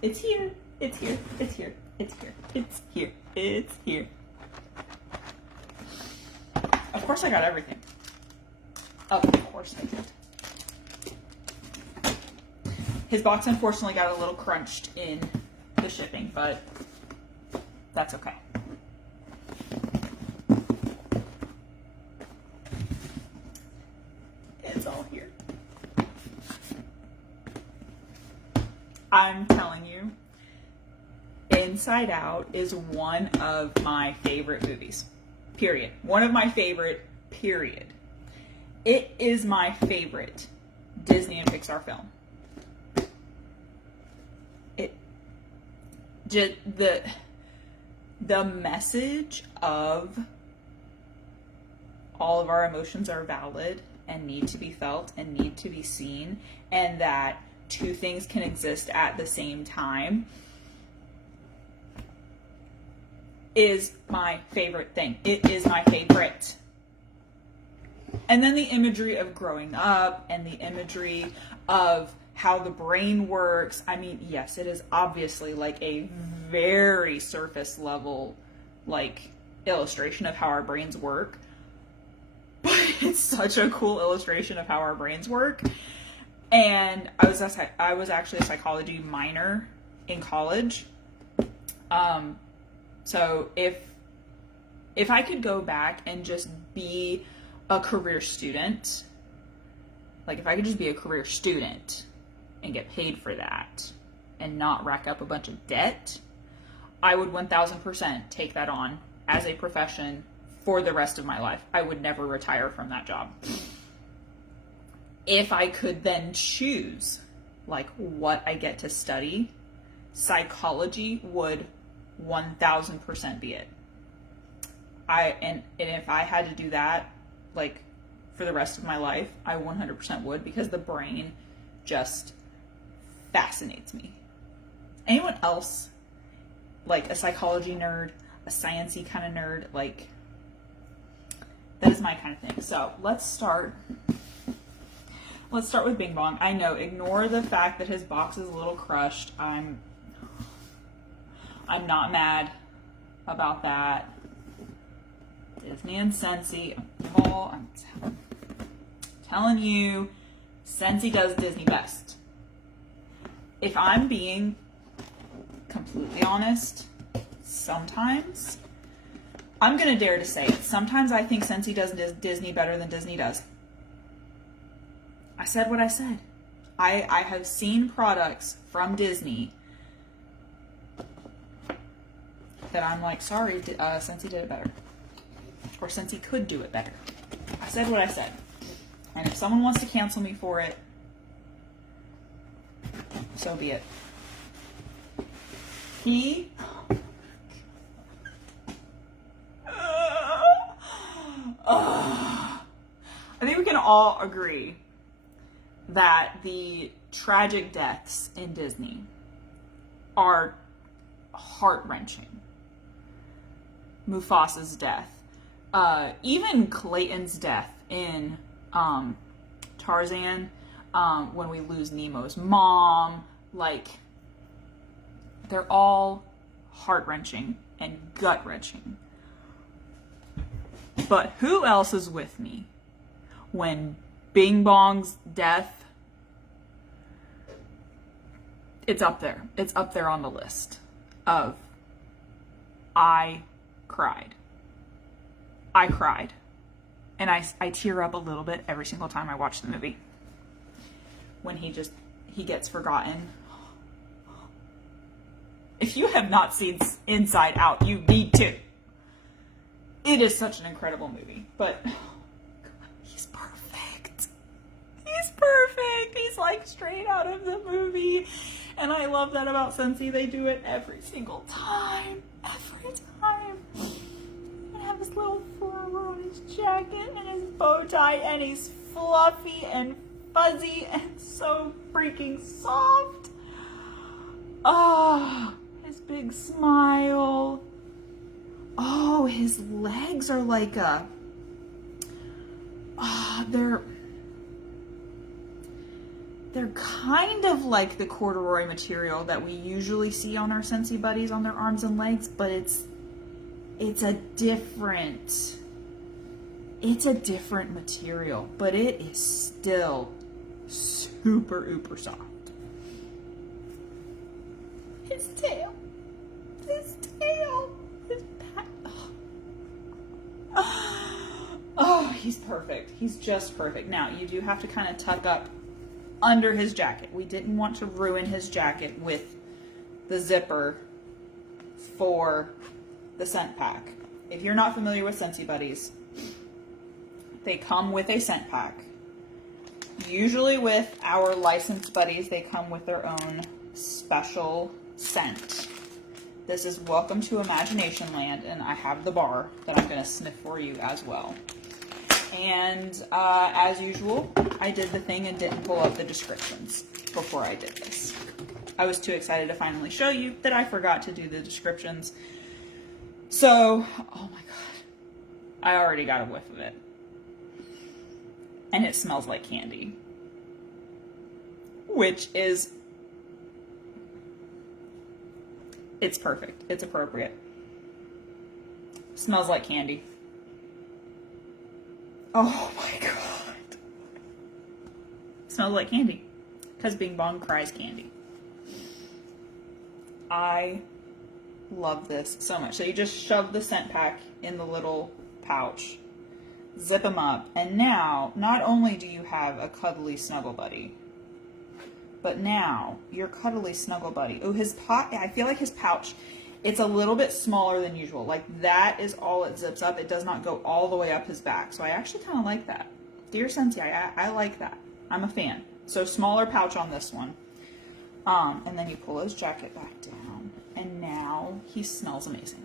It's here. It's here. It's here. It's here. It's here. It's here. Of course I got everything. Of course I did. His box unfortunately got a little crunched in the shipping, but that's okay. It's all here. I'm telling you, Inside Out is one of my favorite movies. Period. One of my favorite, period. It is my favorite Disney and Pixar film. The message of all of our emotions are valid and need to be felt and need to be seen, and that two things can exist at the same time is my favorite thing. It is my favorite. And then the imagery of growing up and the imagery of how the brain works. I mean, yes, it is obviously like a very surface level, like, illustration of how our brains work. But it's such a cool illustration of how our brains work. And I was actually a psychology minor in college. So if I could go back and just be a career student, like if I could just be a career student and get paid for that and not rack up a bunch of debt, I would 1000% take that on as a profession for the rest of my life. I would never retire from that job. If I could then choose like what I get to study, psychology would 1000% be it. And if I had to do that like for the rest of my life, I 100% would, because the brain just fascinates me. Anyone else like a psychology nerd, a sciencey kind of nerd? Like, that is my kind of thing. So let's start with Bing Bong. I know, ignore the fact that his box is a little crushed. I'm not mad about that. Disney and Scentsy. I'm telling you, Scentsy does Disney best. If I'm being completely honest, sometimes, I'm going to dare to say it, sometimes I think Scentsy does Disney better than Disney does. I said what I said. I have seen products from Disney that I'm like, sorry, Scentsy did it better. Or Scentsy could do it better. I said what I said. And if someone wants to cancel me for it, so be it. I think we can all agree that the tragic deaths in Disney are heart-wrenching. Mufasa's death. Even Clayton's death in Tarzan, when we lose Nemo's mom, like, they're all heart-wrenching and gut-wrenching. But who else is with me when Bing Bong's death, it's up there. It's up there on the list of I cried. And I tear up a little bit every single time I watch the movie. When he gets forgotten. If you have not seen Inside Out, you need to. It is such an incredible movie. But he's perfect. He's perfect. He's like straight out of the movie. And I love that about Scentsy. They do it every single time. Every time. And have his little flower on his jacket and his bow tie, and he's fluffy and fuzzy and so freaking soft. Ah, his big smile. Oh, his legs are like they're kind of like the corduroy material that we usually see on our Scentsy Buddies on their arms and legs, but it's a different material, but it is still super uber soft. His tail, his back. Oh, he's perfect. He's just perfect. Now, you do have to kind of tuck up under his jacket. We didn't want to ruin his jacket with the zipper for the scent pack. If you're not familiar with Scentsy Buddies, they come with a scent pack. Usually with our licensed buddies, they come with their own special scent. This is Welcome to Imagination Land, and I have the bar that I'm going to sniff for you as well. And as usual, I did the thing and didn't pull up the descriptions before I did this. I was too excited to finally show you that I forgot to do the descriptions. So, oh my god, I already got a whiff of it. And it smells like candy. Which is, it's perfect. It's appropriate. Smells like candy. Oh my god. Smells like candy. Because Bing Bong cries candy. I love this so much. So you just shove the scent pack in the little pouch, zip them up, and now not only do you have a cuddly snuggle buddy, but now your cuddly snuggle buddy. Oh, I feel like his pouch, it's a little bit smaller than usual. Like that is all it zips up. It does not go all the way up his back. So I actually kind of like that. Dear Scentsy, I like that. I'm a fan. So smaller pouch on this one. And then you pull his jacket back down, and now he smells amazing.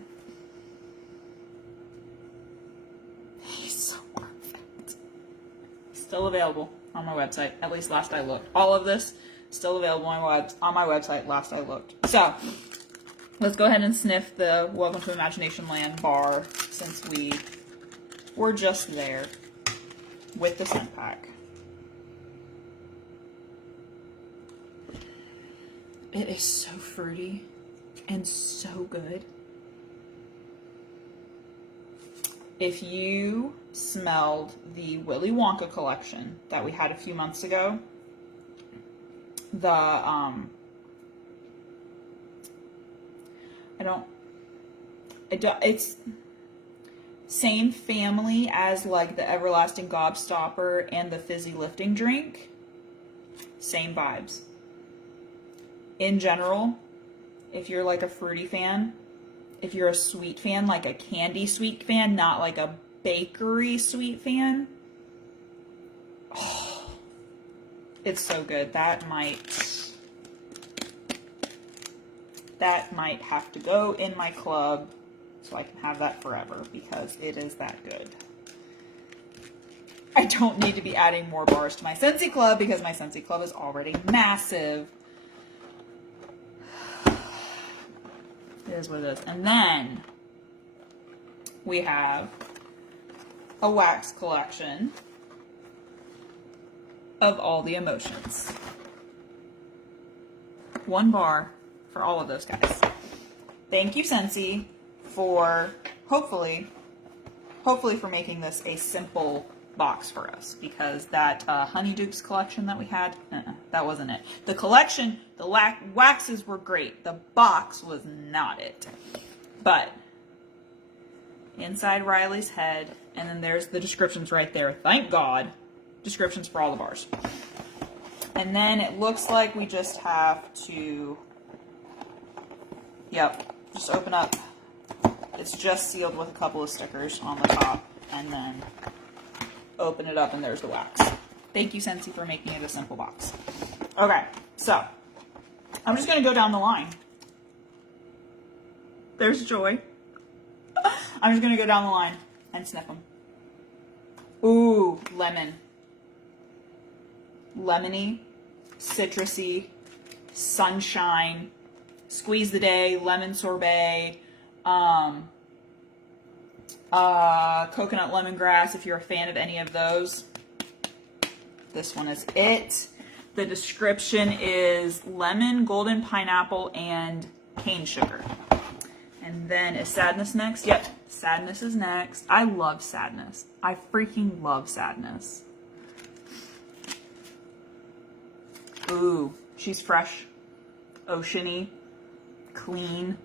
He's so perfect. Still available on my website, at least last I looked. All of this still available on my website last I looked. So let's go ahead and sniff the Welcome to Imagination Land bar, since we were just there with the scent pack. It is so fruity and so good. If you smelled the Willy Wonka collection that we had a few months ago, it's same family as like the Everlasting Gobstopper and the Fizzy Lifting Drink. Same vibes. In general, if you're like a fruity fan, if you're a sweet fan, like a candy sweet fan, not like a bakery sweet fan, oh, it's so good. That might have to go in my club so I can have that forever, because it is that good. I don't need to be adding more bars to my Scentsy Club because my Scentsy Club is already massive. It is what it is. And then we have a wax collection of all the emotions. One bar for all of those guys. Thank you, Scentsy, for hopefully for making this a simple box for us, because that Honeydukes collection that we had, that wasn't it. The collection, the waxes were great. The box was not it. But inside Riley's head, and then there's the descriptions right there. Thank God. Descriptions for all the bars. And then it looks like we just have to, just open up. It's just sealed with a couple of stickers on the top, and then open it up, and there's the wax. Thank you, Scentsy, for making it a simple box. Okay, so I'm just going to go down the line. There's Joy. I'm just going to go down the line and sniff them. Ooh, lemon. Lemony, citrusy, sunshine, squeeze the day, lemon sorbet, coconut lemongrass, if you're a fan of any of those. This one is it. The description is lemon, golden pineapple, and cane sugar. And then is sadness next? Yep, sadness is next. I love sadness. I freaking love sadness. Ooh, she's fresh, oceany, clean.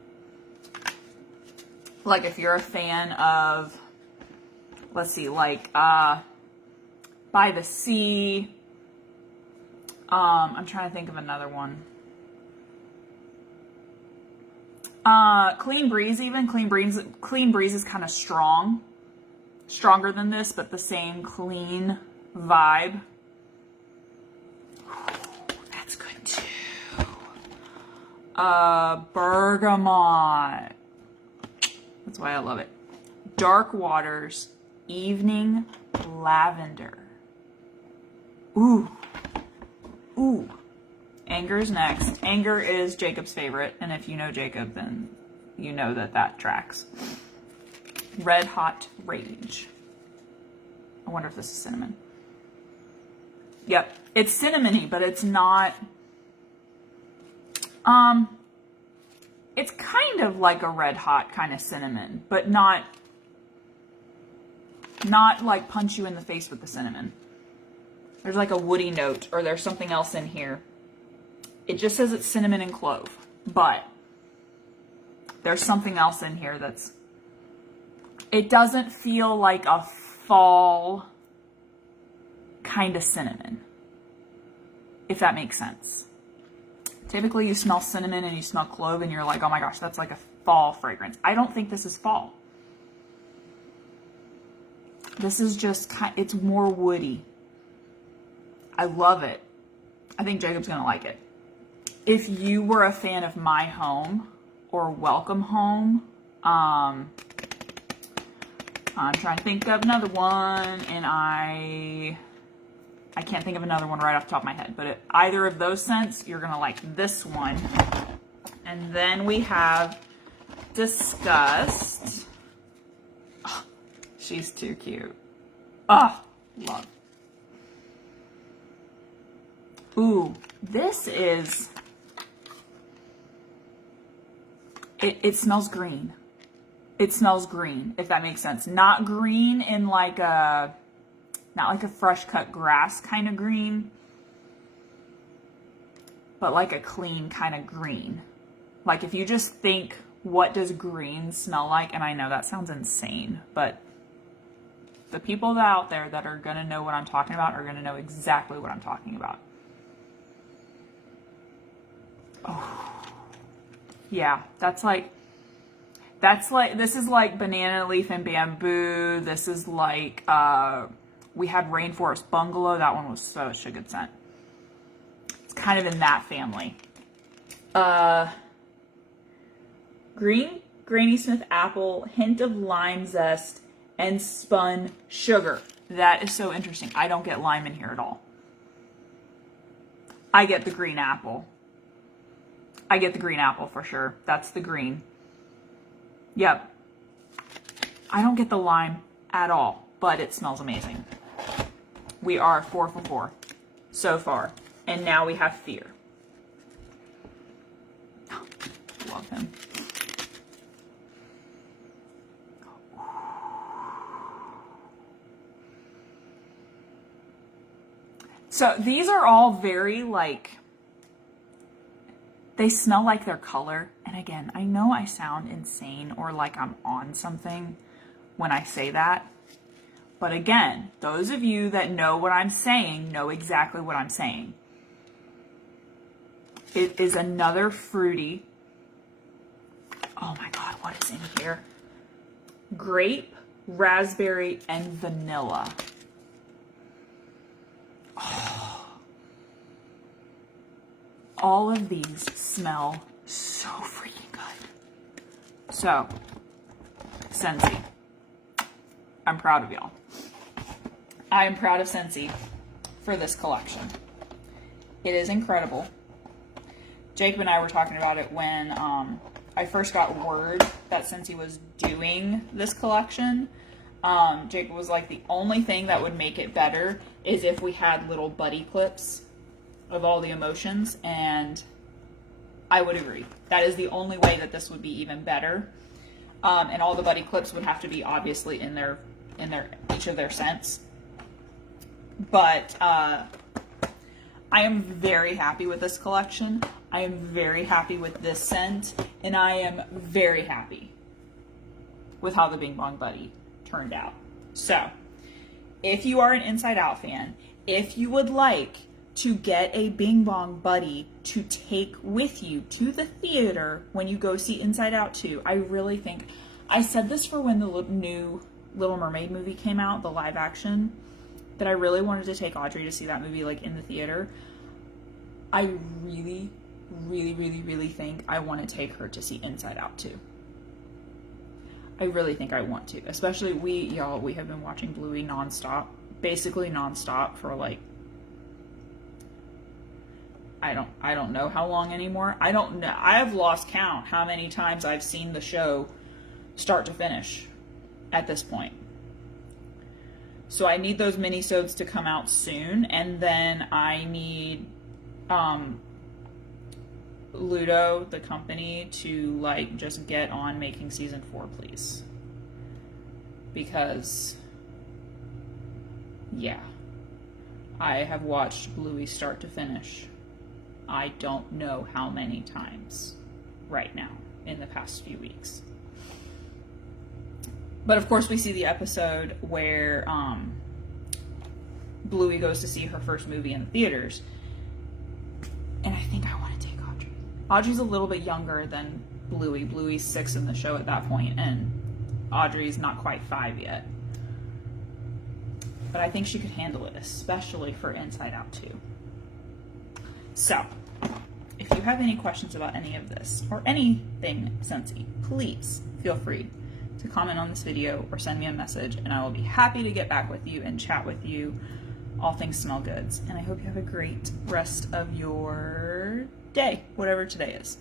Like if you're a fan of, let's see, like by the sea. I'm trying to think of another one. Clean Breeze even. Clean Breeze is kind of strong. Stronger than this, but the same clean vibe. That's good too. Bergamot. That's why I love it. Dark Waters, Evening Lavender. Ooh. Ooh. Anger's next. Anger is Jacob's favorite, and if you know Jacob, then you know that that tracks. Red Hot Rage. I wonder if this is cinnamon. Yep, it's cinnamony, but it's not. It's kind of like a red hot kind of cinnamon, but not like punch you in the face with the cinnamon. There's like a woody note, or there's something else in here. It just says it's cinnamon and clove, but there's something else in here that's, it doesn't feel like a fall kind of cinnamon, if that makes sense. Typically you smell cinnamon and you smell clove and you're like, oh my gosh, that's like a fall fragrance. I don't think this is fall. This is just, it's more woody. I love it. I think Jacob's gonna like it. If you were a fan of My Home or Welcome Home, I'm trying to think of another one, and I can't think of another one right off the top of my head, but either of those scents, you're gonna like this one. And then we have Disgust. Oh, she's too cute. Oh, love. Ooh, this is, it smells green. It smells green, if that makes sense. Not green in like a, not like a fresh cut grass kind of green, but like a clean kind of green. Like if you just think, what does green smell like? And I know that sounds insane, but the people out there that are gonna know what I'm talking about are gonna know exactly what I'm talking about. Oh, yeah, this is like banana leaf and bamboo. This is like, we had Rainforest Bungalow. That one was such a good scent. It's kind of in that family. Green Granny Smith apple, hint of lime zest, and spun sugar. That is so interesting. I don't get lime in here at all. I get the green apple. I get the green apple for sure. That's the green. Yep. I don't get the lime at all, but it smells amazing. We are 4 for 4 so far. And now we have Fear. Love him. So these are all very like, they smell like their color. And again, I know I sound insane or like I'm on something when I say that. But again, those of you that know what I'm saying know exactly what I'm saying. It is another fruity. Oh my God, what is in here? Grape, raspberry, and vanilla. Oh. All of these smell so freaking good. So, Scentsy, I'm proud of y'all. I am proud of Scentsy for this collection. It is incredible. Jacob and I were talking about it when I first got word that Scentsy was doing this collection. Jacob was like, the only thing that would make it better is if we had little buddy clips of all the emotions, and I would agree. That is the only way that this would be even better. And all the buddy clips would have to be obviously in their each of their scents. But I am very happy with this collection. I am very happy with this scent, and I am very happy with how the Bing Bong Buddy turned out. So, if you are an Inside Out fan, if you would like to get a Bing Bong Buddy to take with you to the theater when you go see Inside Out 2, I really think, I said this for when the new Little Mermaid movie came out, the live action, that I really wanted to take Audrey to see that movie like in the theater. I really, really, really, really think I want to take her to see Inside Out 2. I really think I want to, especially we have been watching Bluey nonstop, basically nonstop for like, I don't know how long anymore. I don't know. I have lost count how many times I've seen the show start to finish at this point. So I need those mini-sodes to come out soon, and then I need Ludo, the company, to like just get on making season 4, please. Because yeah, I have watched Bluey start to finish I don't know how many times right now in the past few weeks. But of course we see the episode where Bluey goes to see her first movie in the theaters, and I think I want to take Audrey. Audrey's a little bit younger than Bluey. Bluey's 6 in the show at that point, and Audrey's not quite 5 yet. But I think she could handle it, especially for Inside Out 2. So, if you have any questions about any of this, or anything Scentsy, please feel free to comment on this video or send me a message, and I will be happy to get back with you and chat with you all things smell goods. And I hope you have a great rest of your day, whatever today is.